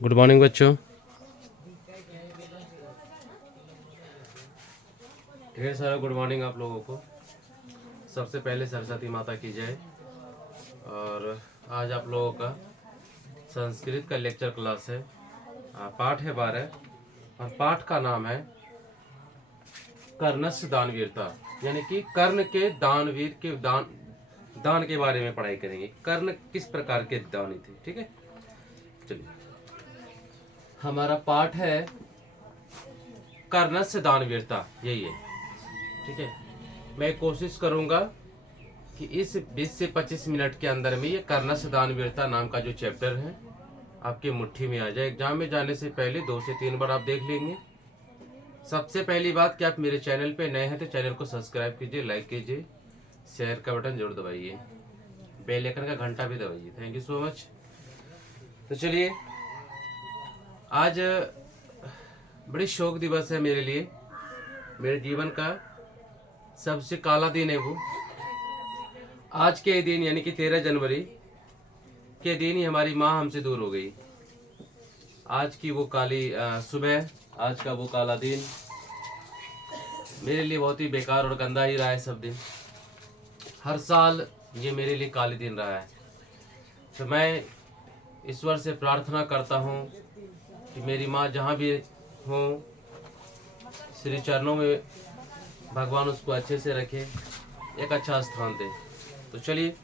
Good morning बच्चों। ढेर सारा गुड मॉर्निंग आप लोगों को। सबसे पहले सरस्वती माता की जय। और आज आप लोगों का संस्कृत का लेक्चर क्लास है। पाठ है 12 और पाठ का नाम है कर्णस्य दानवीरता, यानी कि कर्ण के दानवीर के दान के बारे में पढ़ाई करेंगे। कर्ण किस प्रकार के दानी थे। ठीक है, चलिए हमारा पाठ है कर्णस्य दानवीरता, यही है। ठीक है, मैं कोशिश करूंगा कि इस 20 से 25 मिनट के अंदर में ये कर्णस्य दानवीरता नाम का जो चैप्टर है आपके मुट्ठी में आ जाए। एग्जाम में जाने से पहले 2 से 3 बार आप देख लेंगे। सबसे पहली बात कि आप मेरे चैनल पे नए हैं तो चैनल को सब्सक्राइब कीजिए, लाइक कीजिए, शेयर का बटन जरूर दबाइए, बेल आइकन का घंटा भी दबाइए। Thank you so much. तो चलिए, आज बड़ी शोक दिवस है मेरे लिए। मेरे जीवन का सबसे काला दिन है वो। आज के दिन यानी कि 13 जनवरी के दिन ही हमारी माँ हमसे दूर हो गई। आज की वो काली सुबह, आज का वो काला दिन मेरे लिए बहुत ही बेकार और गंदा ही रहा है। सब दिन, हर साल ये मेरे लिए काले दिन रहा है। तो मैं ईश्वर से प्रार्थना करता हूँ कि मेरी माँ जहाँ भी हो, श्री चरणों में भगवान उसको अच्छे से रखे, एक अच्छा स्थान दे। तो चलिए,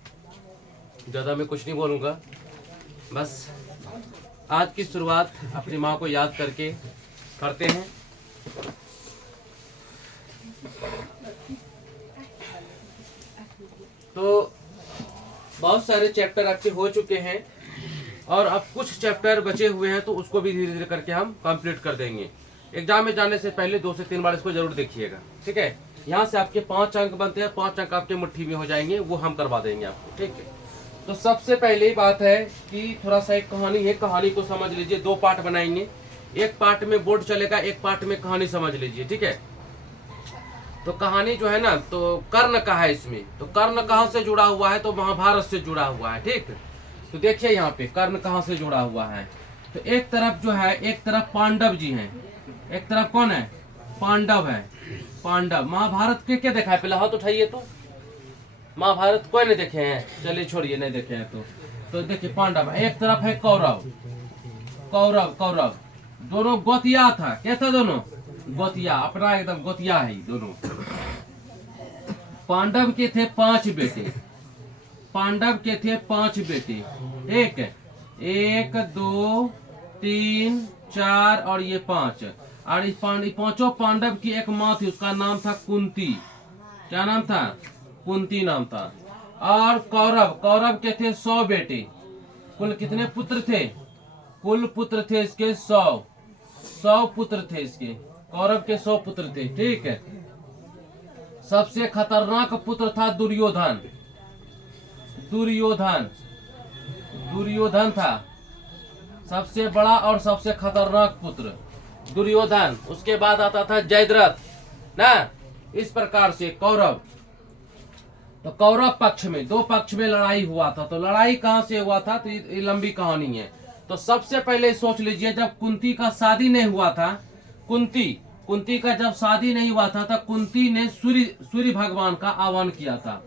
ज़्यादा मैं कुछ नहीं बोलूँगा, बस आज की शुरुआत अपनी माँ को याद करके करते हैं। तो बहुत सारे चैप्टर आपके हो चुके हैं और अब कुछ चैप्टर बचे हुए हैं, तो उसको भी धीरे धीरे करके हम कंप्लीट कर देंगे। एग्जाम में जाने से पहले 2 से 3 बार इसको जरूर देखिएगा। ठीक है, यहाँ से आपके 5 अंक बनते हैं, 5 अंक आपके मुट्ठी में हो जाएंगे, वो हम करवा देंगे आपको। ठीक है, तो सबसे पहले बात है कि थोड़ा सा एक कहानी है, कहानी को समझ लीजिए। 2 पार्ट बनाएंगे, एक पार्ट में बोर्ड चलेगा, एक पार्ट में कहानी समझ लीजिए। ठीक है, तो कहानी जो है ना, तो कर्ण का है इसमें। तो कर्ण कहाँ से जुड़ा हुआ है, तो महाभारत से जुड़ा हुआ है। ठीक, तो देखिए यहाँ पे कर्ण कहाँ से जुड़ा हुआ है। तो एक तरफ जो है, एक तरफ पांडव जी हैं, एक तरफ कौन है, पांडव है। पांडव महाभारत के क्या देखा है, पहले हाथ उठाइए। तो महाभारत कोई नहीं देखे हैं, चलिए छोड़िए, नहीं देखे हैं। तो देखिए पांडव, एक तरफ है कौरव। कौरव कौरव दोनों गोतिया था। क्या था, दोनों गोतिया, अपना एकदम गोतिया है दोनों। पांडव के थे 5 बेटे। पांडव के थे 5 बेटे। ठीक है, 1 2 3 4 और ये 5। और इस पांचों पांडव की एक माँ थी, उसका नाम था कुंती। क्या नाम था, कुंती नाम था। और कौरव के थे 100 बेटे। कुल कितने पुत्र थे, कुल पुत्र थे इसके 100 पुत्र थे इसके। कौरव के 100 पुत्र थे। ठीक है, सबसे खतरनाक पुत्र था दुर्योधन। दुर्योधन था सबसे बड़ा और सबसे खतरनाक पुत्र, दुर्योधन। उसके बाद आता था जयद्रथ ना। इस प्रकार से कौरव, तो कौरव पक्ष में 2 पक्ष में लड़ाई हुआ था। तो लड़ाई कहां से हुआ था, तो ये लंबी कहानी है। तो सबसे पहले सोच लीजिए, जब कुंती का शादी नहीं हुआ था, कुंती का जब शादी नहीं हुआ था, तब कुंती ने सूर्य भगवान का आह्वान किया था।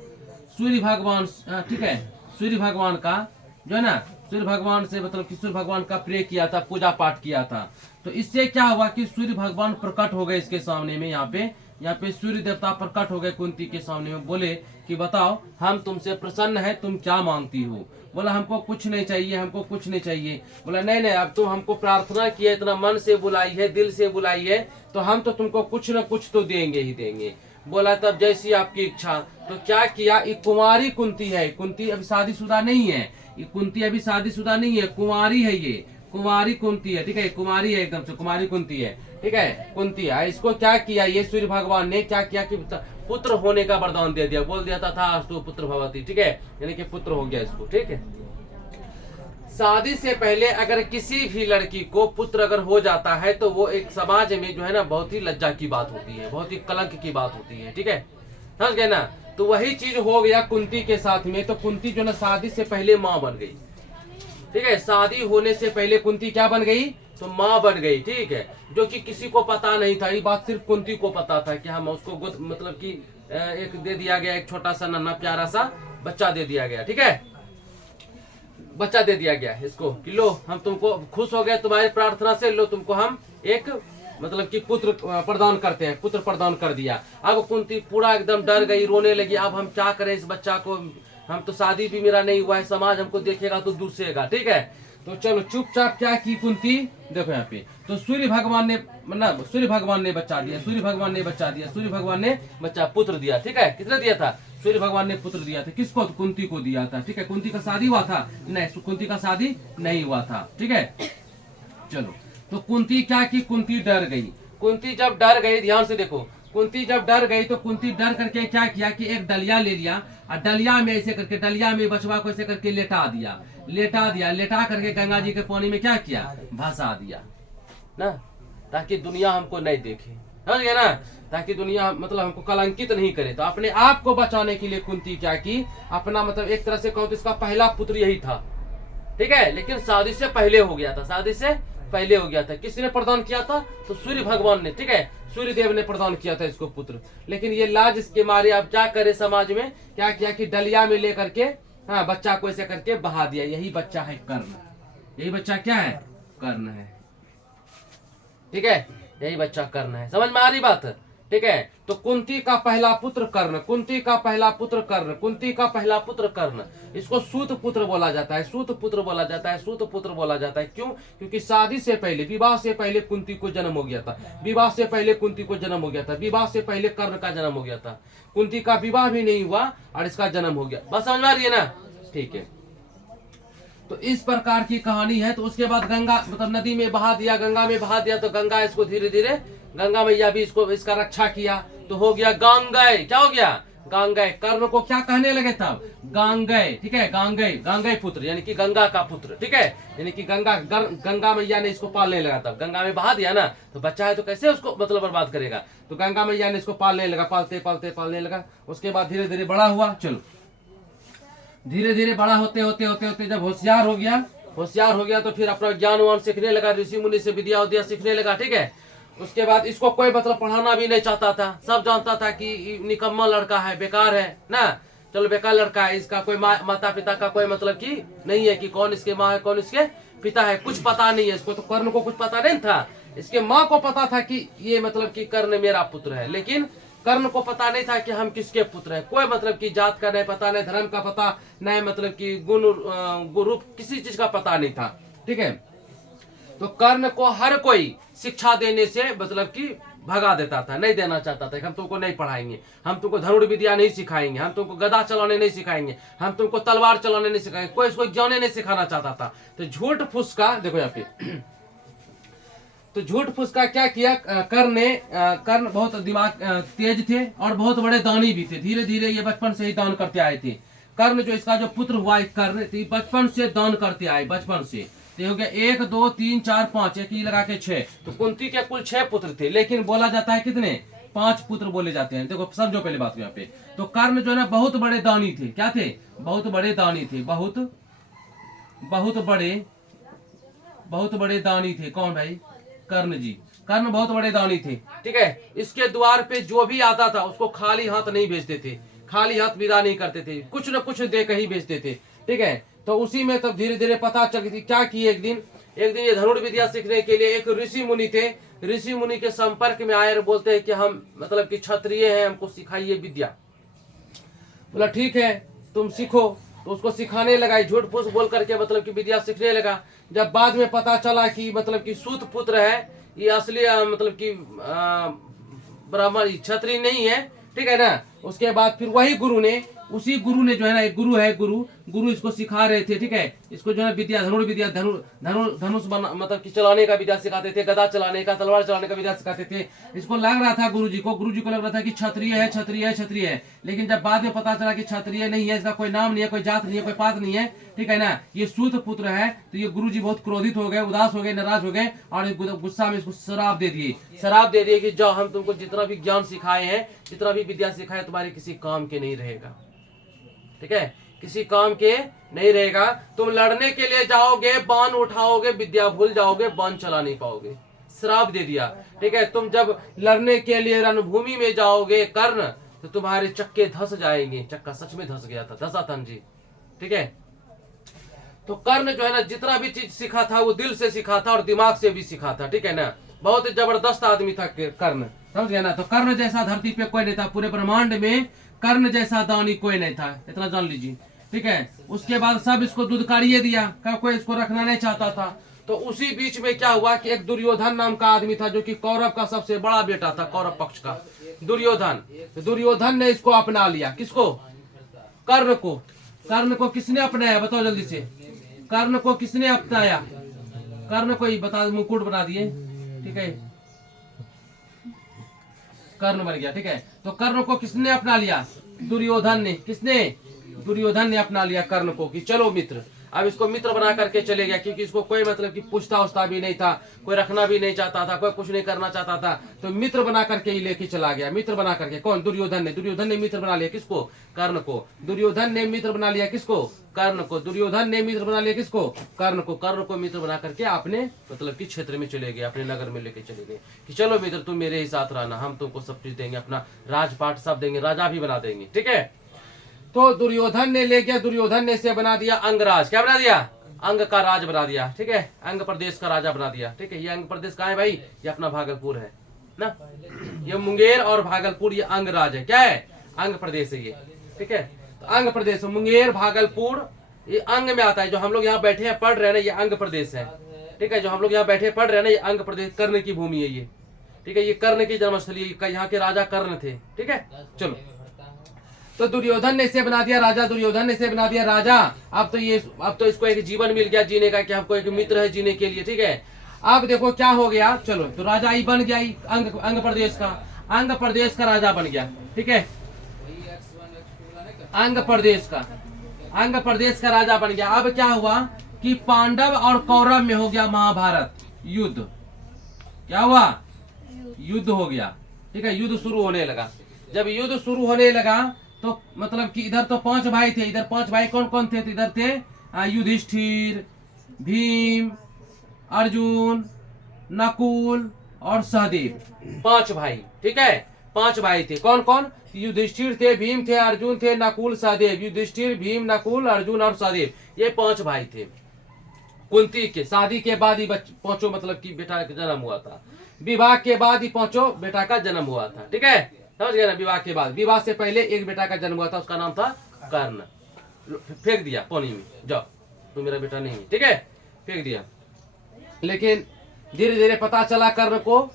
सूर्य भगवान, ठीक है, सूर्य भगवान का जो है ना, सूर्य भगवान से मतलब कि सूर्य भगवान का प्रे किया था, पूजा पाठ किया था। तो इससे क्या हुआ कि सूर्य भगवान प्रकट हो गए इसके सामने में। यहाँ पे सूर्य देवता प्रकट हो गए कुंती के सामने में। बोले कि बताओ, हम तुमसे प्रसन्न है, तुम क्या मांगती हो। बोला हमको कुछ नहीं चाहिए, हमको कुछ नहीं चाहिए। बोला नहीं, अब तुम हमको प्रार्थना की है, इतना मन से बुलाई है, दिल से बुलाई है, तो हम तो तुमको कुछ न कुछ तो देंगे ही देंगे। बोला तब जैसी आपकी इच्छा। तो क्या किया, ये कुंवारी कुंती है। कुंती अभी शादीशुदा नहीं है, ये कुंती अभी शादीशुदा नहीं है, कुंवारी है ये, कुंवारी कुंती है। ठीक है, कुमारी है, एकदम से कुमारी कुंती है। ठीक है, कुंती है। इसको क्या किया, ये सूर्य भगवान ने क्या किया कि पुत्र होने का वरदान दे दिया। बोल दिया था अस्तु पुत्र भवति। ठीक है, यानी कि पुत्र हो गया इसको। ठीक है, शादी से पहले अगर किसी भी लड़की को पुत्र अगर हो जाता है, तो वो एक समाज में जो है ना, बहुत ही लज्जा की बात होती है, बहुत ही कलंक की बात होती है। ठीक है, समझ गए ना। तो वही चीज हो गया कुंती के साथ में। तो कुंती जो ना शादी से पहले माँ बन गई। ठीक है। शादी होने से पहले कुंती क्या बन गई, तो माँ बन गई, ठीक है, जो कि किसी को पता नहीं था। ये बात सिर्फ कुंती को पता था कि हम उसको मतलब कि एक दे दिया गया, एक छोटा सा नन्हा प्यारा सा बच्चा दे दिया गया, ठीक है, बच्चा दे दिया गया इसको कि लो हम तुमको खुश हो गए तुम्हारी प्रार्थना से, लो तुमको हम एक मतलब कि पुत्र प्रदान करते हैं, पुत्र प्रदान कर दिया। अब कुंती पूरा एकदम डर गई, रोने लगी, अब हम क्या करें इस बच्चा को, हम तो शादी भी मेरा नहीं हुआ है, समाज हमको देखेगा तो दूसरेगा, ठीक है। तो चलो चुपचाप क्या की कुंती, देखो यहाँ पे, तो सूर्य भगवान ने मतलब सूर्य भगवान ने बच्चा दिया, सूर्य भगवान ने बच्चा दिया, सूर्य भगवान ने बच्चा पुत्र दिया, ठीक है। किसने दिया था, सूर्य भगवान ने पुत्र दिया था, किसको, तो कुंती को दिया था, ठीक है। कुंती का शादी हुआ था, नहीं कुंती का शादी नहीं हुआ था, ठीक है। चलो तो कुंती क्या की, कुंती डर गई। कुंती जब डर गई, ध्यान से देखो, कुंती जब डर गई तो कुंती डर करके क्या किया कि एक डलिया ले लिया और डलिया में ऐसे करके, डलिया में बचवा को ऐसे करके लेटा दिया, लेटा करके गंगा जी के पानी में क्या किया, भसा दिया ना, ताकि दुनिया हमको नहीं देखे, समझ गए ना, ताकि दुनिया मतलब हमको कलंकित नहीं करे। तो अपने आप को बचाने के लिए कुंती क्या की, अपना मतलब एक तरह से कहूँ तो इसका पहला पुत्र यही था, ठीक है, लेकिन शादी से पहले हो गया था, शादी से पहले हो गया था। किसने प्रदान किया था, तो सूर्य भगवान ने, ठीक है, सूर्य देव ने प्रदान किया था इसको पुत्र। लेकिन ये लाज इसके मारे आप क्या करे, समाज में क्या किया कि डलिया में लेकर के हाँ बच्चा को ऐसे करके बहा दिया। यही बच्चा है कर्ण, यही बच्चा क्या है, कर्ण है, ठीक है, यही बच्चा कर्ण है। समझ में आ रही बात, ठीक है। तो कुंती का पहला पुत्र कर्ण, कुंती का पहला पुत्र कर्ण, कुंती का पहला पुत्र कर्ण, इसको सूत पुत्र बोला जाता है, सूत पुत्र बोला जाता है, सूत पुत्र बोला जाता है। क्यों, क्योंकि शादी से पहले, विवाह से पहले कुंती को जन्म हो गया था, विवाह से पहले कुंती को जन्म हो गया था, विवाह से पहले कर्ण का जन्म हो गया था। कुंती का विवाह भी नहीं हुआ और इसका जन्म हो गया। बस समझ में आ रही है ना, ठीक है। तो इस प्रकार की कहानी है। तो उसके बाद गंगा मतलब नदी में बहा दिया, गंगा में बहा दिया, तो गंगा इसको धीरे धीरे, गंगा मैया भी इसको इसका रक्षा किया, तो हो गया गांगेय। क्या हो गया, गांगेय। कर्ण को क्या कहने लगे तब, गांगेय, ठीक है, गांगेय, गांगेय पुत्र यानी कि गंगा का पुत्र, ठीक है, यानी कि गंगा मैया ने इसको पालने लगा। तब गंगा में बहा दिया ना, तो बच्चा है तो कैसे उसको मतलब बर्बाद करेगा, तो गंगा मैया ने इसको पालने लगा, पालते पालते पालने लगा। उसके बाद धीरे धीरे बड़ा हुआ। चलो धीरे धीरे बड़ा होते होते होते होते जब होशियार हो गया तो फिर अपना ज्ञान वान सीखने लगा, ऋषि मुनि से विद्या उद्या सीखने लगा, ठीक है। उसके बाद इसको कोई मतलब पढ़ाना भी नहीं चाहता था, सब जानता था कि निकम्मा लड़का है, बेकार है ना, चलो बेकार लड़का है, इसका कोई माता पिता का कोई मतलब की नहीं है कि कौन इसके माँ है कौन इसके पिता है, कुछ पता नहीं है इसको। तो कर्ण को कुछ पता नहीं था, इसके माँ को पता था कि ये मतलब कि कर्ण मेरा पुत्र है, लेकिन कर्ण को पता नहीं था कि हम किसके पुत्र हैं। कोई मतलब की जात का नहीं पता, नहीं धर्म का पता, नहीं मतलब की गुण रूप किसी चीज का पता नहीं था, ठीक है। तो कर्ण को हर कोई शिक्षा देने से मतलब कि भगा देता था, नहीं देना चाहता था कि हम तुमको नहीं पढ़ाएंगे, हम तुमको धनुर विद्या नहीं सिखाएंगे, हम तुमको गदा चलाने नहीं सिखाएंगे, हम तुमको तलवार चलाने नहीं सिखाएंगे, कोई इसको ज्ञान नहीं सिखाना चाहता था। तो झूठ फुसका देखो यहाँ पे तो झूठ फुसका क्या किया कर्ण बहुत दिमाग तेज थे और बहुत बड़े दानी भी थे। धीरे धीरे ये बचपन से ही दान करते आए थे। कर्ण जो इसका जो पुत्र हुआ कर्ण, बचपन से दान करते आए, बचपन से। तो हो गया 1 2 3 4 5, एक ही लगा के 6। तो कुंती के कुल 6 पुत्र थे, लेकिन बोला जाता है कितने, 5 पुत्र बोले जाते हैं। देखो समझो पहले बात यहाँ पे। तो कर्ण जो है ना बहुत बड़े दानी थे। क्या थे, बहुत बड़े दानी थे, बहुत बड़े दानी थे। कौन भाई, कर्ण जी। कर्ण बहुत बड़े दानी थे, ठीक है। इसके द्वार पे जो भी आता था उसको खाली हाथ नहीं भेजते थे, खाली हाथ विदा नहीं करते थे, कुछ न कुछ देकर ही भेजते थे, ठीक है। तो उसी में तब धीरे धीरे पता चल गई क्या किए। एक दिन ये धनुर विद्या सीखने के लिए एक ऋषि मुनि थे, ऋषि मुनि के संपर्क में आए और बोलते हैं कि हम मतलब कि क्षत्रिय हैं, हमको सिखाइए विद्या। बोला ठीक है तुम सीखो। तो उसको सिखाने लगा, झूठ फूस बोल करके मतलब कि विद्या सीखने लगा। जब बाद में पता चला कि मतलब कि सूत पुत्र है, ये असली मतलब कि ब्राह्मण क्षत्रिय नहीं है, ठीक है ना। उसके बाद फिर वही उसी गुरु ने जो है ना, एक गुरु है, गुरु इसको सिखा रहे थे, ठीक है। इसको जो है विद्या धनुर विद्या धनुष मतलब कि चलाने का विद्या सिखाते थे, गदा चलाने का, तलवार चलाने का विद्या सिखाते थे। इसको लग रहा था गुरुजी को लग रहा था कि क्षत्रिय है। लेकिन जब बाद में पता चला कि क्षत्रिय नहीं है, इसका कोई नाम नहीं है, कोई जात नहीं है, कोई पात नहीं है, ठीक है ना, ये सूत पुत्र है। तो ये गुरुजी बहुत क्रोधित हो गए, उदास हो गए, नाराज हो गए और गुस्सा में इसको शराब दे दिए कि जाओ हम तुमको जितना भी ज्ञान सिखाए हैं, जितना भी विद्या सिखाए तुम्हारे किसी काम के नहीं रहेगा, ठीक है। किसी काम के नहीं रहेगा। तुम लड़ने के लिए जाओगे, बाण उठाओगे, विद्या भूल जाओगे, बाण चला नहीं पाओगे, श्राप दे दिया। ठीक है, तुम जब लड़ने के लिए रणभूमि में जाओगे कर्ण, तो तुम्हारे चक्के धस जाएंगे। चक्का सच में धस गया था, धसा था जी। ठीक है, तो कर्ण जो है ना, जितना भी चीज सीखा था वो दिल से सीखा था और दिमाग से भी सीखा था। ठीक है ना, बहुत जबरदस्त आदमी था कर्ण, समझ गया ना। तो कर्ण जैसा धरती पे कोई नहीं था, पूरे ब्रह्मांड में कर्ण जैसा दानी कोई नहीं था, इतना जान लीजिए। ठीक है, उसके बाद सब इसको दुदकारिये दिया, कोई इसको रखना नहीं चाहता था। तो उसी बीच में क्या हुआ कि एक दुर्योधन नाम का आदमी था, जो कि कौरव का सबसे बड़ा बेटा था, कौरव पक्ष का दुर्योधन। तो दुर्योधन ने इसको अपना लिया, किसको? कर्ण को। कर्ण को किसने अपनाया, बताओ जल्दी से। कर्ण को किसने अपनाया? कर्ण को ही बता, मुकुट बना दिए। ठीक है, कर्ण बन गया। ठीक है, तो कर्ण को किसने अपना लिया? दुर्योधन ने। किसने? दुर्योधन ने अपना लिया कर्ण को कि चलो मित्र। अब इसको मित्र बना करके चले गया, क्योंकि इसको कोई मतलब कि पूछता उछता भी नहीं था, कोई रखना भी नहीं चाहता था, कोई कुछ नहीं करना चाहता था। तो मित्र बना करके ही लेके चला गया। मित्र बना करके कौन? दुर्योधन ने। दुर्योधन ने मित्र बना लिया किसको? कर्ण को। दुर्योधन ने मित्र बना लिया किसको? कर्ण को। दुर्योधन ने मित्र बना लिया किसको? कर्ण को। कर्ण को मित्र बना करके अपने मतलब कि क्षेत्र में चले गए, अपने नगर में लेके चले गए कि चलो मित्र तुम मेरे ही साथ रहना, हम तुमको सब चीज देंगे, अपना राजपाट सब देंगे, राजा भी बना देंगे। ठीक है, तो दुर्योधन ने ले गया, दुर्योधन ने इसे बना दिया अंगराज। क्या बना दिया? अंग का राज बना दिया। ठीक है, अंग प्रदेश का राजा बना दिया। ठीक है, ये अंग प्रदेश कहाँ है भाई? ये अपना भागलपुर है ना, ये मुंगेर और भागलपुर, ये अंग राज है। क्या है? अंग प्रदेश है ये। ठीक है, तो अंग प्रदेश मुंगेर भागलपुर ये अंग में आता है। जो हम लोग यहाँ बैठे हैं पढ़ रहे हैं ना, ये अंग प्रदेश है। ठीक है, जो हम लोग यहाँ बैठे पढ़ रहे हैं ना, ये अंग प्रदेश कर्ण की भूमि है ये। ठीक है, ये कर्ण की जन्मस्थली, यहाँ के राजा कर्ण थे। ठीक है, चलो, तो दुर्योधन ने इसे बना दिया राजा, दुर्योधन ने इसे बना दिया राजा। अब तो इसको एक जीवन मिल गया जीने का, कि हमको एक मित्र है जीने के लिए। ठीक है, अब देखो क्या हो गया। चलो, तो राजा ही बन गया, अंग प्रदेश का, अंग प्रदेश का राजा बन गया। ठीक है, अंग प्रदेश का राजा बन गया। अब क्या हुआ कि पांडव और कौरव में हो गया महाभारत युद्ध। क्या हुआ? युद्ध हो गया। ठीक है, युद्ध शुरू होने लगा। जब युद्ध शुरू होने लगा तो मतलब कि इधर तो 5 भाई थे। इधर 5 भाई कौन कौन थे? तो इधर थे युधिष्ठिर, भीम, अर्जुन, नकुल और सहदेव। 5 भाई। ठीक है, 5 भाई थे। कौन कौन? युधिष्ठिर थे, भीम थे, अर्जुन थे, नकुल, सहदेव। युधिष्ठिर, भीम, नकुल, अर्जुन और सहदेव, ये 5 भाई थे। कुंती के शादी के बाद ही पांचों मतलब कि बेटा का जन्म हुआ था। विवाह के बाद ही पांचों बेटा का जन्म हुआ था। ठीक है, समझ गए ना। विवाह के बाद, विवाह से पहले एक बेटा का जन्म हुआ था, उसका नाम था कर्ण। फेंक दिया पानी में, जाओ तू मेरा बेटा नहीं है। ठीक है, फेंक दिया। लेकिन धीरे धीरे पता चला कर्ण को।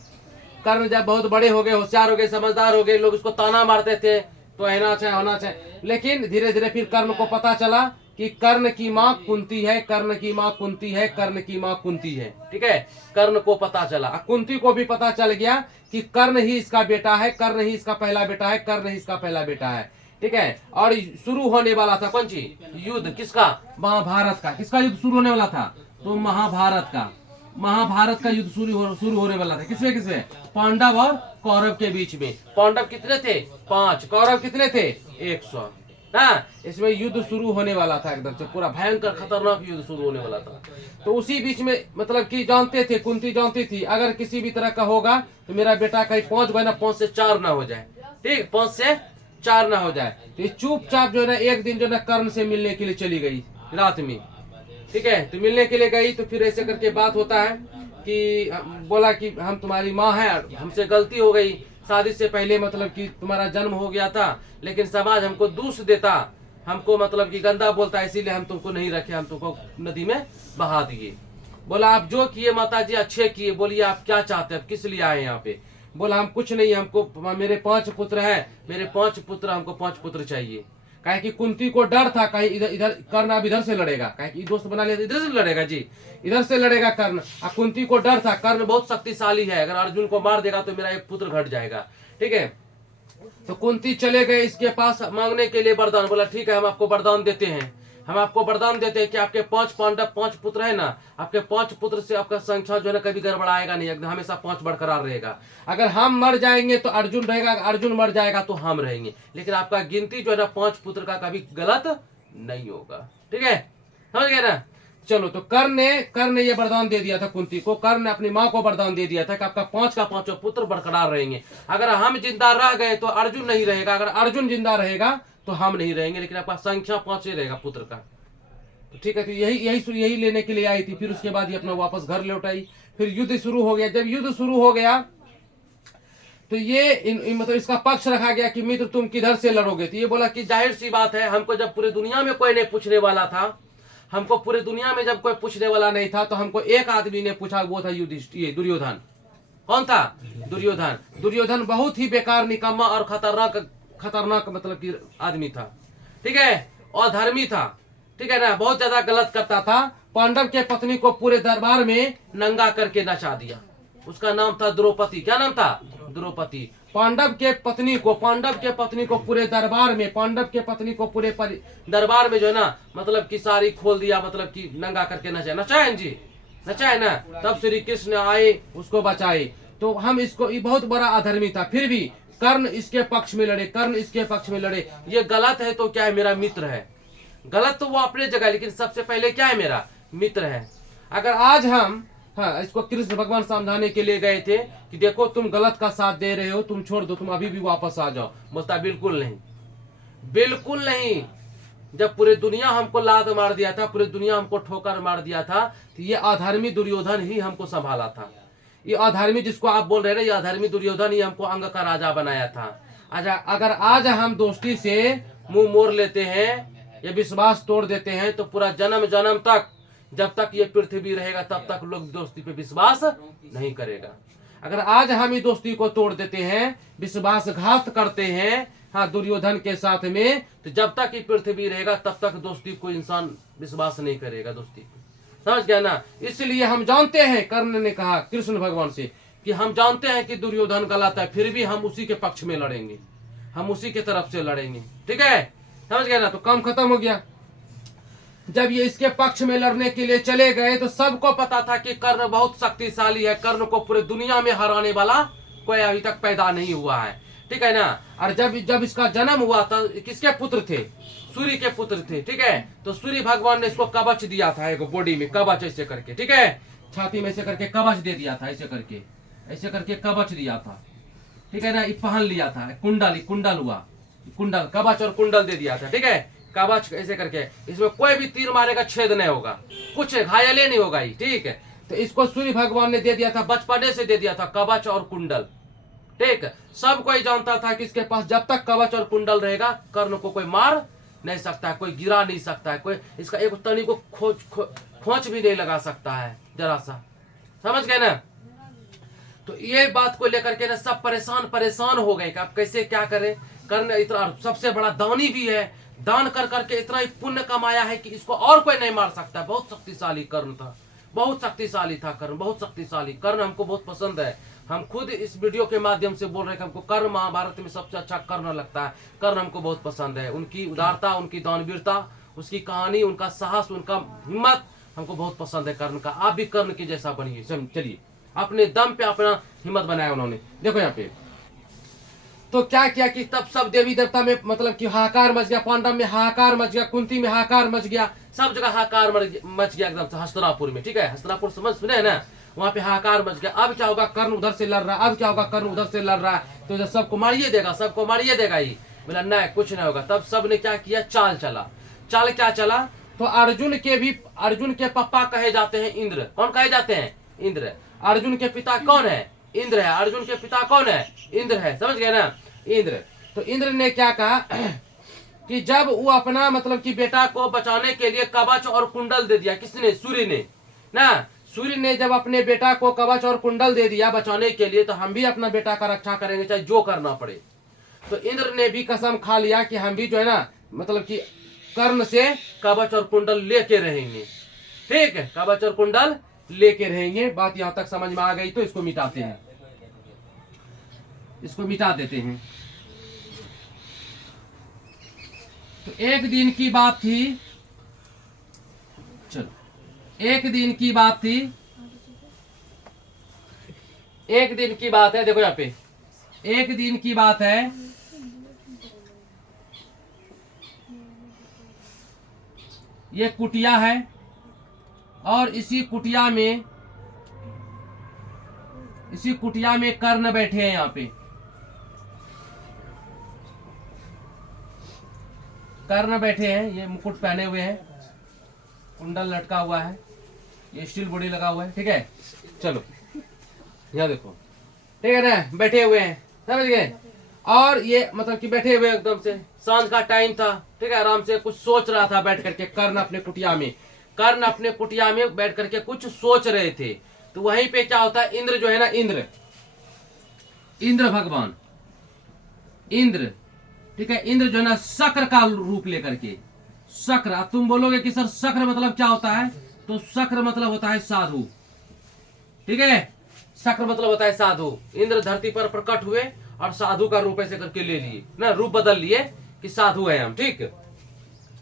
कर्ण जब बहुत बड़े हो गए, होशियार हो गए, समझदार हो गए, लोग उसको ताना मारते थे तो होना चाहिए। लेकिन धीरे धीरे फिर कर्ण को पता चला कि कर्ण की माँ कुंती है, कर्ण की माँ कुंती है, कर्ण की माँ कुंती है। ठीक है, कर्ण को पता चला। कुंती को भी पता चल गया कि कर्ण ही इसका बेटा है, कर्ण ही इसका पहला बेटा है, कर्ण ही इसका पहला बेटा है। ठीक है, और शुरू होने वाला था कौन सी युद्ध? किसका? महाभारत का। किसका युद्ध शुरू होने वाला था? तो महाभारत का। महाभारत का युद्ध शुरू होने वाला था। किसमें? पांडव और कौरव के बीच में। पांडव कितने थे? 5। कौरव कितने थे? 100। हाँ, इसमें युद्ध शुरू होने वाला था, एकदम से पूरा भयंकर खतरनाक युद्ध शुरू होने वाला था। तो उसी बीच में मतलब कि जानते थे, कुंती जानती थी अगर किसी भी तरह का होगा तो मेरा बेटा कहीं 5 बना 5 से 4 ना हो जाए। ठीक, 5 से 4 ना हो जाए। तो ये चुपचाप जो है ना एक दिन जो है ना कर्ण से मिलने के लिए चली गई रात में। ठीक है, तो मिलने के लिए गई तो फिर ऐसे करके बात होता है कि बोला कि हम तुम्हारी माँ है, हमसे गलती हो गई, शादी से पहले मतलब कि तुम्हारा जन्म हो गया था, लेकिन समाज हमको दोष देता, हमको मतलब कि गंदा बोलता है, इसीलिए हम तुमको नहीं रखे, हम तुमको नदी में बहा दिए। बोला आप जो किए माता जी अच्छे किए। बोलिए आप क्या चाहते हैं, किस लिए आए यहाँ पे? बोला हम कुछ नहीं, हमको मेरे 5 पुत्र हैं, मेरे 5 पुत्र, हमको 5 पुत्र चाहिए। कहे कि कुंती को डर था कहीं इधर कर्ण अब इधर से लड़ेगा, कहे कि दोस्त बना लिया इधर से लड़ेगा जी, इधर से लड़ेगा कर्ण। और कुंती को डर था कर्ण बहुत शक्तिशाली है, अगर अर्जुन को मार देगा तो मेरा एक पुत्र घट जाएगा। ठीक है, तो कुंती चले गए इसके पास मांगने के लिए वरदान। बोला ठीक है, हम आपको वरदान देते हैं, हम आपको वरदान देते हैं कि आपके 5 पांडव 5 पुत्र है ना, आपके 5 पुत्र से आपका संख्या जो है ना कभी गड़बड़ाएगा नहीं, एकदम हमेशा 5 बरकरार रहेगा। अगर हम मर जाएंगे तो अर्जुन रहेगा, अर्जुन मर जाएगा तो हम रहेंगे, लेकिन आपका गिनती जो है ना 5 पुत्र का कभी गलत नहीं होगा। ठीक है, समझ गए ना। चलो, तो कर्ण ने ये वरदान दे दिया था कुंती को, कर्ण ने अपनी माँ को वरदान दे दिया था कि आपका 5 का 5 पुत्र बरकरार रहेंगे। अगर हम जिंदा रह गए तो अर्जुन नहीं रहेगा, अगर अर्जुन जिंदा रहेगा तो हम नहीं रहेंगे, लेकिन आपका संख्या 5 ही रहेगा पुत्र का। तो ठीक है, तो यही लेने के लिए आई थी। फिर उसके बाद ये अपना वापस घर लौट आई। फिर युद्ध शुरू हो गया। जब युद्ध शुरू हो गया तो ये मतलब इसका पक्ष रखा गया कि मित्र तुम किधर से लड़ोगे। तो ये बोला कि जाहिर सी बात है, हमको जब पूरी दुनिया में कोई नहीं पूछने वाला था, हमको पूरी दुनिया में जब कोई पूछने वाला नहीं था, तो हमको एक आदमी ने पूछा, वो था ये दुर्योधन। कौन था? दुर्योधन। दुर्योधन बहुत ही बेकार, निकम्मा और खतरनाक मतलब कि आदमी था। ठीक है, अधर्मी था। ठीक है ना, बहुत ज्यादा गलत करता था। पांडव के पत्नी को पूरे दरबार में नंगा करके नचा दिया। उसका नाम था द्रौपदी। क्या नाम था? द्रौपदी। पांडव के पत्नी को पूरे दरबार में, पूरे दरबार में जो है ना, मतलब कि साड़ी खोल दिया, मतलब कि नंगा करके नचाए जी, नचाए ना। तब श्री कृष्ण आए, उसको बचाए। तो हम इसको, ये बहुत बड़ा अधर्मी था, फिर भी कर्ण इसके पक्ष में लड़े। ये गलत है तो क्या है, मेरा मित्र है। गलत तो वो अपने जगह, लेकिन सबसे पहले क्या है, मेरा मित्र है। अगर आज हम, हाँ, इसको कृष्ण भगवान समझाने के लिए गए थे कि देखो तुम गलत का साथ दे रहे हो, तुम छोड़ दो, तुम अभी भी वापस आ जाओ। बोलता बिल्कुल नहीं, बिल्कुल नहीं। जब पूरे दुनिया हमको लात मार दिया था, पूरे दुनिया हमको ठोकर मार दिया था, तो ये अधर्मी दुर्योधन ही हमको संभाला था। ये अधर्मी जिसको आप बोल रहे हैं, ये अधर्मी दुर्योधन ही हमको अंग का राजा बनाया था। अगर आज हम दोस्ती से मुंह मोड़ लेते हैं, ये विश्वास तोड़ देते हैं, तो पूरा जन्म जन्म तक, जब तक ये पृथ्वी रहेगा तब तक लोग दोस्ती पे विश्वास नहीं करेगा। अगर आज हम ये दोस्ती को तोड़ देते हैं, विश्वासघात करते हैं, हाँ, दुर्योधन के साथ में, तो जब तक ये पृथ्वी रहेगा तब तक दोस्ती को इंसान विश्वास नहीं करेगा, दोस्ती को। समझ गया ना। इसलिए हम जानते हैं, कर्ण ने कहा कृष्ण भगवान से कि हम जानते हैं कि दुर्योधन गलत है, फिर भी हम उसी के पक्ष में लड़ेंगे, हम उसी के तरफ से लड़ेंगे। ठीक है, समझ गया ना। तो काम खत्म हो गया। जब ये इसके पक्ष में लड़ने के लिए चले गए तो सबको पता था कि कर्ण बहुत शक्तिशाली है, कर्ण को पूरे दुनिया में हराने वाला कोई अभी तक पैदा नहीं हुआ है। ठीक है ना। और जब इसका जन्म हुआ था, किसके पुत्र थे? सूर्य के पुत्र थे। ठीक है, तो सूर्य भगवान ने इसको कवच दिया था, एक बॉडी में कवच ऐसे करके, ठीक है, छाती में ऐसे करके कवच दे दिया था, ऐसे करके कवच दिया था। ठीक है ना, ये पहन लिया था, कुंडल हुआ, कुंडल, कवच और कुंडल दे दिया था। ठीक है, कवच ऐसे करके, इसमें कोई भी तीर मारेगा छेद नहीं होगा, कुछ घायल नहीं होगा ही। ठीक है, तो इसको सूर्य भगवान ने दे दिया था, बचपने से दे दिया था कवच और कुंडल। ठीक, सब कोई जानता था कि इसके पास जब तक कवच और कुंडल रहेगा, कर्ण को कोई मार नहीं सकता है, कोई गिरा नहीं सकता है, कोई इसका एक तनी को खोच भी नहीं लगा सकता है जरा सा। समझ गए ना। तो ये बात को लेकर के ना सब परेशान हो गए कि आप कैसे क्या करें। कर्ण इतना सबसे बड़ा दानी भी है, दान कर करके इतना ही पुण्य कमाया है कि इसको और कोई नहीं मार सकता। बहुत शक्तिशाली कर्ण था, बहुत शक्तिशाली था कर्ण, बहुत शक्तिशाली। कर्ण हमको बहुत पसंद है। हम खुद इस वीडियो के माध्यम से बोल रहे हैं कि हमको कर्ण महाभारत में सबसे अच्छा कर्ण लगता है। कर्ण हमको बहुत पसंद है, उनकी उदारता, उनकी दानवीरता, उसकी कहानी, उनका साहस, उनका हिम्मत हमको बहुत पसंद है कर्ण का। आप भी कर्ण के जैसा बनिए। चलिए, अपने दम पे अपना हिम्मत बनाया उन्होंने। देखो यहाँ पे तो क्या किया कि तब सब देवी देवता में मतलब कि हाहाकार मच गया, पांडव में हाहाकार मच गया, कुंती में हाहाकार मच गया, सब जगह हाहाकार मच गया एकदम से। हस्तिनापुर में, ठीक है, हस्तिनापुर सुने है ना, वहां पे हाहाकार मच गया। अब क्या होगा, कर्ण उधर से लड़ रहा है, अब क्या होगा, कर्ण उधर से लड़ रहा है, तो सबको मारिए देगा ही। बोला नहीं, कुछ नहीं होगा। तब सब ने क्या किया, चाल क्या चला, तो अर्जुन के पापा कहे जाते हैं इंद्र। कौन कहे जाते हैं? इंद्र। अर्जुन के पिता कौन है? इंद्र है। अर्जुन के पिता कौन है? इंद्र है। समझ गए ना, इंद्र। तो इंद्र ने क्या कहा कि जब वो अपना मतलब कि बेटा को बचाने के लिए कवच और कुंडल दे दिया, किसने? सूर्य ने ना। सूर्य ने जब अपने बेटा को कवच और कुंडल दे दिया बचाने के लिए, तो हम भी अपना बेटा का रक्षा करेंगे चाहे जो करना पड़े। तो इंद्र ने भी कसम खा लिया कि हम भी जो है ना मतलब कि कर्ण से कवच और कुंडल लेके रहेंगे। ठीक है, कवच और कुंडल लेके रहेंगे। बात यहां तक समझ में आ गई तो इसको मिटाते हैं, इसको मिटा देते हैं। तो एक दिन की बात थी, चलो, एक दिन की बात है। देखो यहाँ पे एक दिन की बात है। ये कुटिया है और इसी कुटिया में कर्ण बैठे हैं। यहाँ पे कर्ण बैठे हैं, ये मुकुट पहने हुए हैं, कुंडल लटका हुआ है, ये स्टील बॉडी लगा हुआ है। ठीक है, चलो यहाँ देखो, ठीक है ना, बैठे हुए हैं, समझ गए। और ये मतलब कि बैठे हुए एकदम से, सांझ का टाइम था, ठीक है, आराम से कुछ सोच रहा था बैठ करके। कर्ण अपने कुटिया में बैठ करके कुछ सोच रहे थे। तो वहीं पे क्या होता है, इंद्र जो है ना, इंद्र भगवान, इंद्र, ठीक है, इंद्र जो है ना शक्र का रूप लेकर के, शक्र, तुम बोलोगे कि सर शक्र मतलब क्या होता है, तो शक्र मतलब होता है साधु। ठीक है, शक्र मतलब होता है साधु। इंद्र धरती पर प्रकट हुए और साधु का रूप ऐसे करके ले लिए ना, रूप बदल लिए कि साधु है हम। ठीक,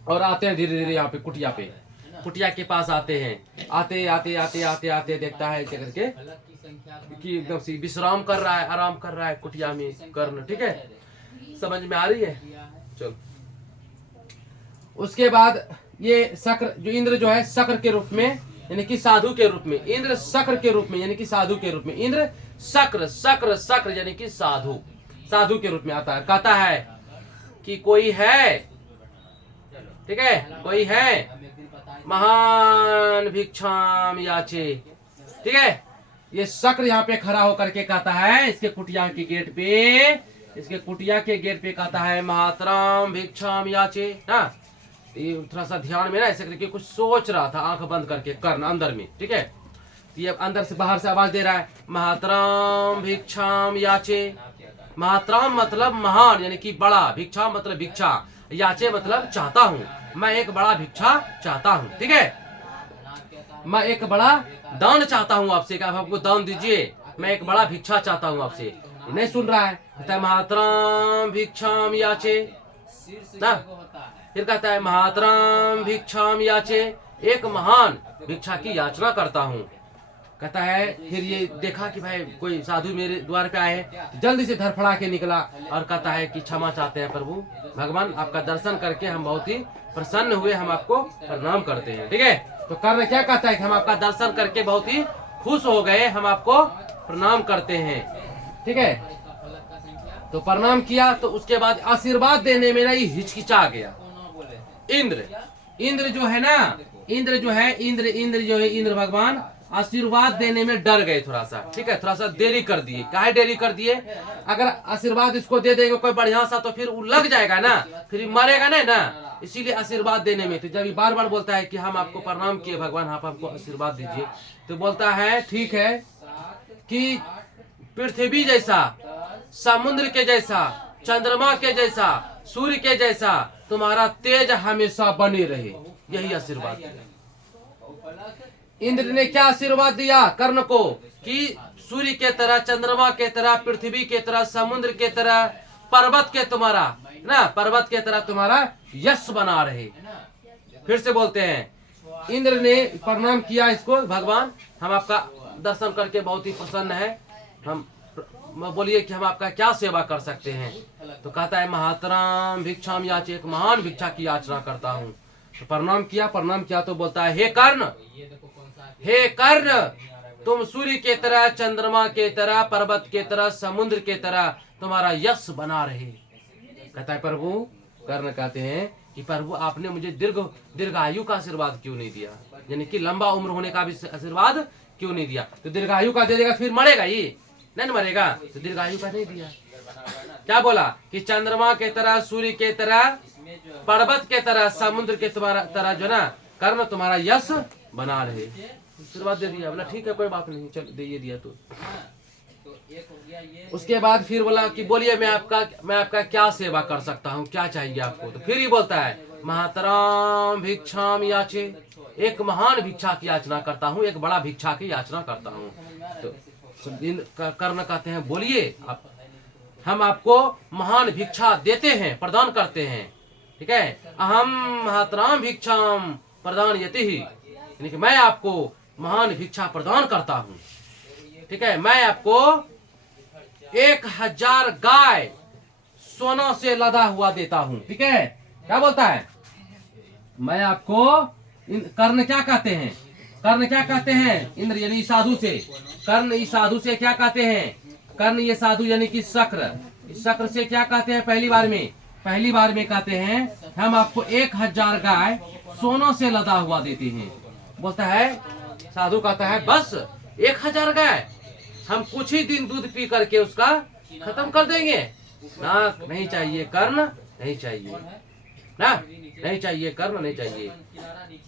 और आते हैं धीरे धीरे यहाँ पे कुटिया के पास आते हैं। आते देखता है ऐसे करके कि एकदम से विश्राम कर रहा है, आराम कर रहा है कुटिया में कर्ण। ठीक है, समझ में आ रही है। चलो, उसके बाद ये शक्र जो इंद्र जो है शक्र के रूप में यानी कि साधु के रूप में, इंद्र शक्र के रूप में यानी कि साधु के रूप में, इंद्र शक्र यानी कि साधु के रूप में आता है। कहता है कि कोई है, ठीक है, कोई है, महान भिक्षाम याचे। ठीक है, ये शक्र यहाँ पे खड़ा होकर के कहता है, इसके कुटिया के गेट पे कहता है, महातराम भिक्षाम याचे। हाँ, ये थोड़ा सा ध्यान में ना ऐसे करके कुछ सोच रहा था, आंख बंद करके, कर्ण अंदर में। ठीक है, ये अंदर से बाहर से आवाज दे रहा है, महातराम भिक्षाम याचे। महातराम मतलब महान यानी कि बड़ा, भिक्षा मतलब भिक्षा, याचे मतलब चाहता हूँ, मैं एक बड़ा भिक्षा चाहता हूँ। ठीक है, मैं एक बड़ा दान चाहता हूँ आपसे, आप हमको दान दीजिए, मैं एक बड़ा भिक्षा चाहता हूँ आपसे। नहीं सुन रहा है, कहता है महातराम भिक्षाम याचे ना, फिर कहता है महातराम भिक्षाम याचे, एक महान भिक्षा की याचना करता हूँ। कहता है, फिर ये देखा कि भाई कोई साधु मेरे द्वार पे आए, जल्दी से धरफड़ा के निकला और कहता है कि क्षमा चाहते हैं प्रभु भगवान, आपका दर्शन करके हम बहुत ही प्रसन्न हुए, हम आपको प्रणाम करते हैं। ठीक है, तो कर्ण क्या कहता है कि हम आपका दर्शन करके बहुत ही खुश हो गए, हम आपको प्रणाम करते हैं। ठीक है, तो प्रणाम किया, तो उसके बाद आशीर्वाद देने में ना ये हिचकिचा गया। इंद्र जो है ना, इंद्र भगवान आशीर्वाद देने में डर गए थोड़ा सा। ठीक है, थोड़ा सा देरी कर दिए। काहे देरी कर दिए, अगर आशीर्वाद इसको दे देंगे कोई बढ़िया सा तो फिर वो लग जाएगा ना, फिर मरेगा नहीं ना, इसीलिए आशीर्वाद देने में। तो जब बार बार बोलता है कि हम आपको प्रणाम किए भगवान, आप हमको आशीर्वाद दीजिए, तो बोलता है ठीक है कि पृथ्वी जैसा, समुद्र के जैसा, चंद्रमा के जैसा, सूर्य के जैसा तुम्हारा तेज हमेशा बने रहे, यही आशीर्वाद दिया। इंद्र ने क्या आशीर्वाद दिया कर्ण को कि सूर्य के तरह, चंद्रमा के तरह, पृथ्वी के तरह, समुद्र के तरह, पर्वत के तरह तुम्हारा यश बना रहे। फिर से बोलते हैं, इंद्र ने प्रणाम किया इसको, भगवान हम आपका दर्शन करके बहुत ही प्रसन्न है, हम बोलिए कि हम आपका क्या सेवा कर सकते हैं। तो कहता है महातराम भिक्षाम याचे, एक महान भिक्षा की याचना करता हूँ। तो प्रणाम किया तो बोलता है, हे कर्ण तुम सूर्य के तरह, चंद्रमा के तरह, पर्वत के तरह, समुद्र के तरह तुम्हारा यश बना रहे। कहता है प्रभु, कर्ण कहते हैं कि प्रभु आपने मुझे दीर्घायु का आशीर्वाद क्यों नहीं दिया, यानी कि लंबा उम्र होने का भी आशीर्वाद क्यों नहीं दिया। तो दीर्घायु का दे देगा फिर मरेगा, ये नहीं मरेगा, तो दीर्घायु का नहीं दिया। क्या बोला कि चंद्रमा के तरह, सूर्य के तरह, पर्वत के तरह, समुद्र के तरह जो ना कर्म तुम्हारा यश बना रहे, आशीर्वाद दे दिया। बोला ठीक है कोई बात नहीं, चल दे दिया। तो उसके बाद फिर बोला कि बोलिए मैं आपका क्या सेवा कर सकता हूँ, क्या चाहिए आपको। तो फिर ही बोलता है महातराम भिक्षाम याचे, एक महान भिक्षा की याचना करता हूँ, एक बड़ा भिक्षा की याचना करता हूँ। तो कर्ण कहते हैं बोलिए, हम आपको महान भिक्षा देते हैं, प्रदान करते हैं। ठीक है, अहम महातराम भिक्षाम प्रदान यति ही, यानी कि मैं आपको महान भिक्षा प्रदान करता हूँ। ठीक है, मैं आपको 1000 गाय सोना से लदा हुआ देता हूँ। ठीक है, क्या बोलता है, मैं आपको कर्ण क्या कहते हैं? कर्ण क्या कहते हैं? इंद्र यानी साधु से। कर्ण इस साधु से क्या कहते हैं? कर्ण ये साधु यानी कि शक्र। इस शक्र से क्या कहते हैं? पहली बार में कहते हैं हम आपको 1000 गाय सोना से लदा हुआ देते हैं। बोलता है साधु, कहता है बस 1000 गाय, हम कुछ ही दिन दूध पी करके उसका खत्म कर देंगे ना। नहीं चाहिए कर्ण, नहीं चाहिए ना, नहीं चाहिए कर्ण, नहीं चाहिए।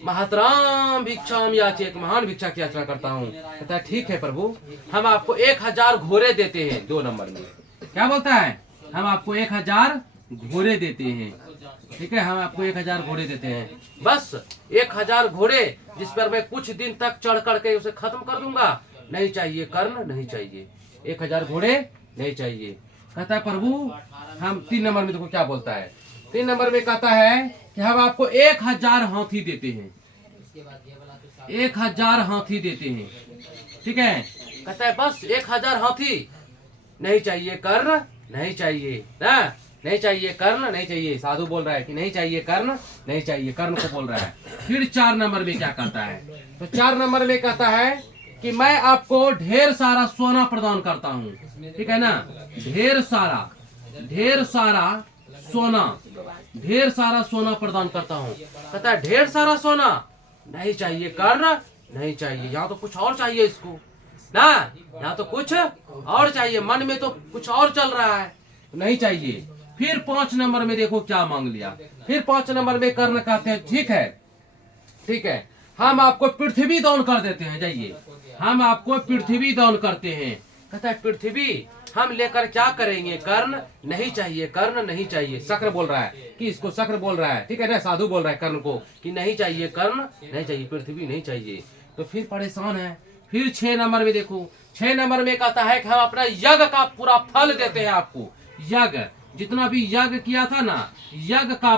महातराम भिक्षाम याचे, एक महान भिक्षा की याचना करता हूँ। कहता है ठीक है प्रभु, हम आपको 1000 घोड़े देते हैं। 2 नंबर में क्या बोलता है? हम आपको 1000 घोड़े देते हैं। ठीक है, हम आपको 1000 घोड़े देते हैं। बस 1000 घोड़े जिस पर मैं कुछ दिन तक चढ़ करके उसे खत्म कर दूंगा। नहीं चाहिए कर्ण, नहीं चाहिए। 1000 घोड़े नहीं चाहिए। कहता है प्रभु हम 3 नंबर में देखो क्या बोलता है। 3 नंबर में कहता है कि हम आपको 1000 हाथी देते हैं। 1000 हाथी देते हैं। ठीक है, कहता है बस 1000 हाथी, नहीं चाहिए कर्ण, नहीं चाहिए ना, नहीं चाहिए कर्ण, नहीं चाहिए। साधु बोल रहा है कि नहीं चाहिए कर्ण, नहीं चाहिए, कर्ण को बोल रहा है। फिर 4 नंबर में क्या कहता है? तो 4 नंबर में कहता है कि मैं आपको ढेर सारा सोना प्रदान करता हूँ। ठीक है ना, ढेर सारा सोना प्रदान करता हूँ। कहता है ढेर सारा सोना, नहीं चाहिए कर्ण, नहीं चाहिए। यहाँ तो कुछ और चाहिए इसको ना, यहाँ तो कुछ और चाहिए, मन में तो कुछ और चल रहा है, नहीं चाहिए। फिर 5 नंबर में देखो क्या मांग लिया। फिर 5 नंबर में कर्ण कहते हैं ठीक है, हम आपको पृथ्वी दान कर देते हैं। जाइए, हम आपको पृथ्वी दान करते हैं। कहता है पृथ्वी हम लेकर क्या करेंगे कर्ण, नहीं चाहिए कर्ण, नहीं चाहिए। शक्र बोल रहा है कि इसको शक्र बोल रहा है। ठीक है ना, साधु बोल रहा है कर्ण को कि नहीं चाहिए कर्ण, नहीं चाहिए, पृथ्वी नहीं चाहिए। तो फिर परेशान है। फिर 6 नंबर में देखो, 6 नंबर में कहता है कि हम अपना यज्ञ का पूरा फल देते हैं आपको। यज्ञ, जितना भी यज्ञ किया था ना, यज्ञ का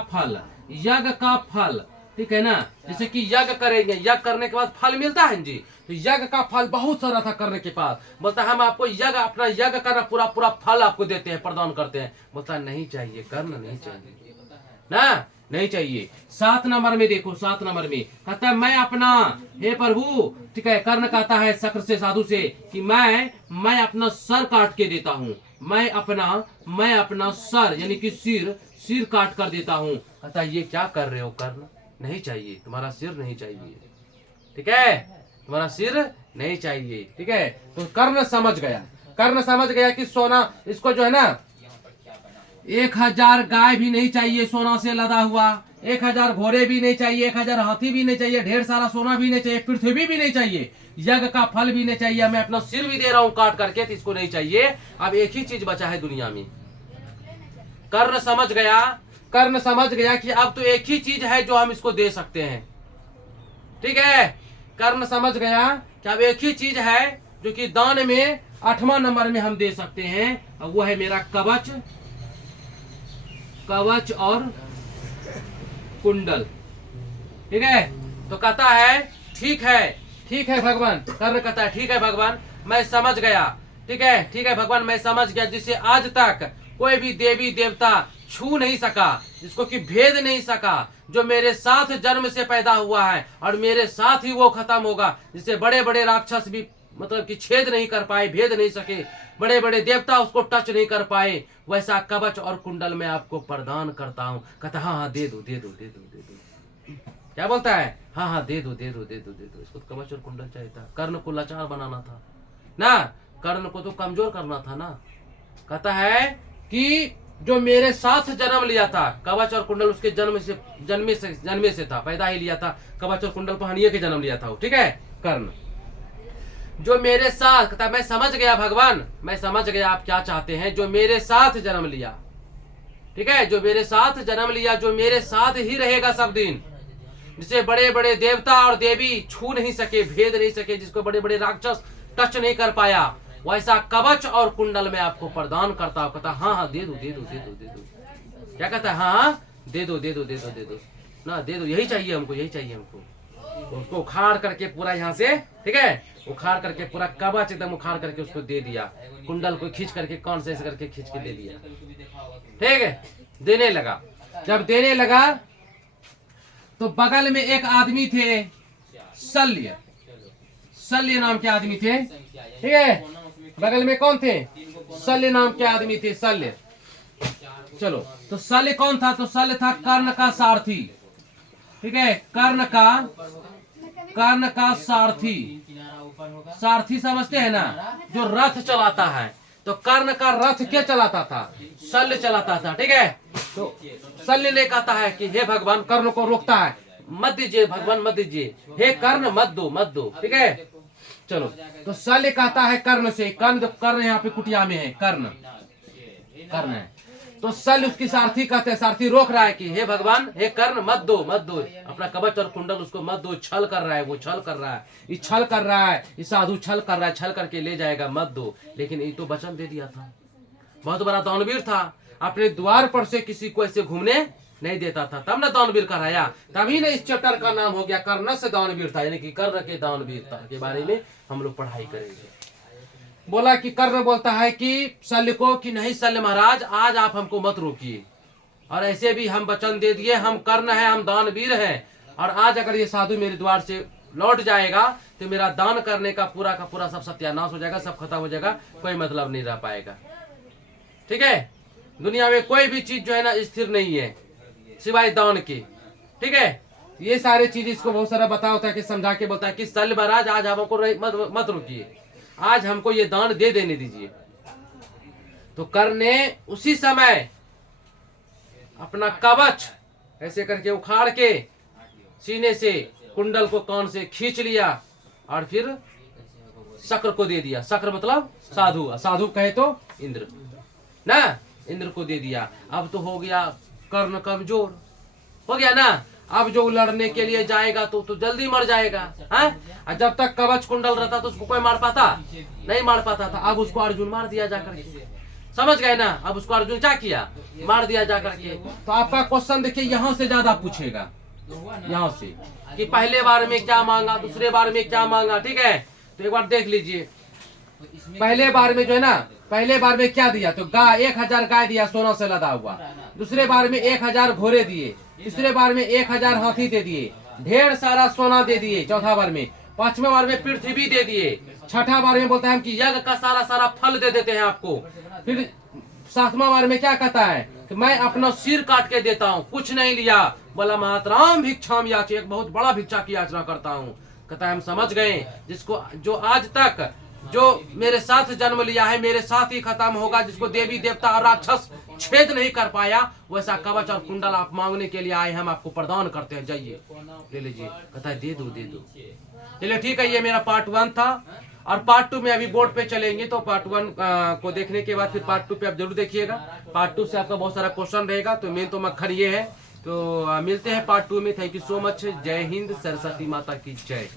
फल। ठीक है ना, जैसे कि यज्ञ करेंगे, यज्ञ करने के बाद फल मिलता है जी। तो यज्ञ का फल बहुत सारा था करने के पास। बोलता है हम आपको अपना यज्ञ का पूरा फल आपको देते हैं, प्रदान करते हैं। बोलता है नहीं चाहिए कर्ण, नहीं चाहिए ना, नहीं चाहिए। 7 नंबर में देखो, 7 नंबर में कहता है मैं अपना, हे प्रभु, ठीक है, कर्ण कहता है शक्र से, साधु से कि मैं अपना सर काट के देता हूँ। मैं अपना सर यानी कि सिर काट कर देता हूँ। कहता है ये क्या कर रहे हो कर्ण, नहीं चाहिए, तुम्हारा सिर नहीं चाहिए। ठीक है, तुम्हारा सिर नहीं चाहिए। ठीक है, तो कर्ण समझ गया कि सोना इसको जो है ना, 1000 गाय भी नहीं चाहिए सोना से लदा हुआ, 1000 घोड़े भी नहीं चाहिए, 1000 हाथी भी नहीं चाहिए, ढेर सारा सोना भी नहीं चाहिए, पृथ्वी भी नहीं चाहिए, यज्ञ का फल भी नहीं चाहिए, मैं अपना सिर भी दे रहा हूं काट करके, तो इसको नहीं चाहिए। अब एक ही चीज बचा है दुनिया में। कर्ण समझ गया कि अब तो एक ही चीज है जो हम इसको दे सकते हैं। ठीक है, कर्ण समझ गया कि अब एक ही चीज है जो कि दान में 8वां नंबर में हम दे सकते हैं, और वो है मेरा कवच और कुंडल। ठीक है, तो कहता है ठीक है भगवान। कर्ण कहता है ठीक है भगवान, मैं समझ गया। ठीक है भगवान, मैं समझ गया। जिसे आज तक कोई भी देवी देवता छू नहीं सका, जिसको कि भेद नहीं सका, जो मेरे साथ जन्म से पैदा हुआ है और मेरे साथ ही वो खत्म होगा, जिसे बड़े बड़े राक्षस भी मतलब कि छेद नहीं कर पाए, भेद नहीं सके, बड़े बड़े देवता उसको टच नहीं कर पाए, वैसा कवच और कुंडल मैं आपको प्रदान करता हूँ। कहता हाँ दे दो। क्या बोलता है? हाँ दे दो। इसको तो कवच और कुंडल चाहिए था। कर्ण को लाचार बनाना था ना, कर्ण को तो कमजोर करना था ना। कहता है कि जो मेरे साथ जन्म लिया था, कवच और कुंडल उसके जन्मे से था, पैदा ही लिया था, कवच और कुंडल पहनिए के जन्म लिया था। ठीक है, कर्ण जो मेरे साथ, कहता मैं समझ गया भगवान, मैं समझ गया आप क्या चाहते हैं। जो मेरे साथ जन्म लिया, ठीक है, जो मेरे साथ जन्म लिया, जो मेरे साथ ही रहेगा सब दिन, जिसे बड़े बड़े देवता और देवी छू नहीं सके, भेद नहीं सके, जिसको बड़े बड़े राक्षस टच नहीं कर पाया, वैसा कवच और कुंडल मैं आपको प्रदान करता हूँ। कहता हाँ दे दो। क्या कहता है? हाँ दे दो ना, दे दो, यही चाहिए हमको। उसको उखाड़ करके पूरा यहाँ से, ठीक है, उखाड़ करके पूरा कवच एकदम उखाड़ करके उसको दे दिया। कुंडल को खींच करके कौन से करके खींच के दे दिया। ठीक है, देने लगा। जब देने लगा तो बगल में एक आदमी थे शल्य, शल्य नाम के आदमी थे, ठीक है। बगल में कौन थे? शल्य नाम के आदमी थे, शल्य। चलो, तो शल्य कौन था? तो शल्य था कर्ण का सारथी, ठीक है। कर्ण का सारथी, सारथी समझते हैं ना, जो रथ चलाता है। तो कर्ण का रथ क्या चलाता था? शल्य चलाता था, ठीक है। तो शल्य ने कहता है कि हे भगवान, कर्ण को रोकता है, मत दीजिए भगवान, मत दीजिए, हे कर्ण मत दो, ठीक है। चलो, तो शल्य कहता है कर्ण से, कर्ण यहाँ पे कुटिया में है, कर्ण है। तो शल्य उसकी सारथी कहते हैं, सारथी रोक रहा है कि हे भगवान, हे कर्ण मत दो, अपना कवच और कुंडल उसको मत दो, छल कर रहा है, वो छल कर रहा है, ये छल कर रहा है, ये साधु छल कर रहा है, छल करके ले जाएगा, मत दो। लेकिन ये तो वचन दे दिया था, बहुत बड़ा दानवीर था, अपने द्वार पर से किसी को ऐसे घूमने नहीं देता था, तब ना दानवीर कराया। तभी ना इस चैप्टर का नाम हो गया कर्ण से दानवीर था, यानी कि कर्ण के दानवीरता के बारे में हम लोग पढ़ाई करेंगे। बोला कि कर्ण बोलता है कि शल्य को कि नहीं शल्य महाराज, आज आप हमको मत रोकिए, और ऐसे भी हम वचन दे दिए, हम कर्ण हैं, हम दानवीर हैं, और आज अगर ये साधु मेरे द्वार से लौट जाएगा तो मेरा दान करने का पूरा सब सत्यानाश हो जाएगा, सब खत्म हो जाएगा, कोई मतलब नहीं रह पाएगा, ठीक है। दुनिया में कोई भी चीज जो है ना स्थिर नहीं है सिवाय दान के, ठीक है। ये सारे चीज इसको बहुत सारा बता होता है कि समझा के बोलता है कि शल्य महाराज आज हमको मत रोकिए, आज हमको ये दान दे देने दीजिए। तो कर्ण ने उसी समय अपना कवच ऐसे करके उखाड़ के सीने से कुंडल को कान से खींच लिया और फिर शक्र को दे दिया। शक्र मतलब साधु, साधु कहे तो इंद्र ना, इंद्र को दे दिया। अब तो हो गया कर्ण कमजोर, हो गया ना। अब जो लड़ने के लिए जाएगा तो जल्दी मर जाएगा, है। जब तक कवच कुंडल रहता तो उसको कोई मार पाता नहीं, मार पाता था। अब उसको अर्जुन मार दिया जाकर के, समझ गए ना। अब उसको अर्जुन क्या किया? मार दिया जाकर के। तो आपका क्वेश्चन देखिए यहाँ से ज्यादा पूछेगा, यहाँ से कि पहले बार में क्या मांगा, दूसरे बार में क्या मांगा, ठीक है। तो एक बार देख लीजिए, पहले बार में जो है ना, पहले बार में क्या दिया? तो गाय 1000 गाय दिया सोना से लदा हुआ। दूसरे बार में 1000 घोड़े दिए। तीसरे बार में 1000 हाथी दे दिए, ढेर सारा सोना दे दिए। चौथा बार में, पांचवें बार में पृथ्वी दे दिए। छठा बार में बोलता है कि यज्ञ का सारा फल दे देते हैं आपको। फिर सातवां बार में क्या कहता है कि मैं अपना सिर काट के देता हूँ, कुछ नहीं लिया। बोला महातराम भिक्षाम याचे, एक बहुत बड़ा भिक्षा की याचना करता हूँ। कहता है हम समझ गए, जिसको जो आज तक जो मेरे साथ जन्म लिया है मेरे साथ ही खत्म होगा, जिसको देवी देवता और राक्षस छेद नहीं कर पाया, वैसा कवच और कुंडल आप मांगने के लिए आए, हम आपको प्रदान करते हैं, जाइए ले लीजिए। कहता है दे दो। चलिए ठीक है, ये मेरा पार्ट 1 था। और पार्ट 2 में अभी बोर्ड पे चलेंगे, तो पार्ट 1 को देखने के बाद फिर पार्ट 2 पे आप जरूर देखिएगा। पार्ट 2 से आपका बहुत सारा क्वेश्चन रहेगा। तो मेन तो मक्खन ये है। तो मिलते हैं पार्ट 2 में। Thank you so much. जय हिंद, सरस्वती माता की जय।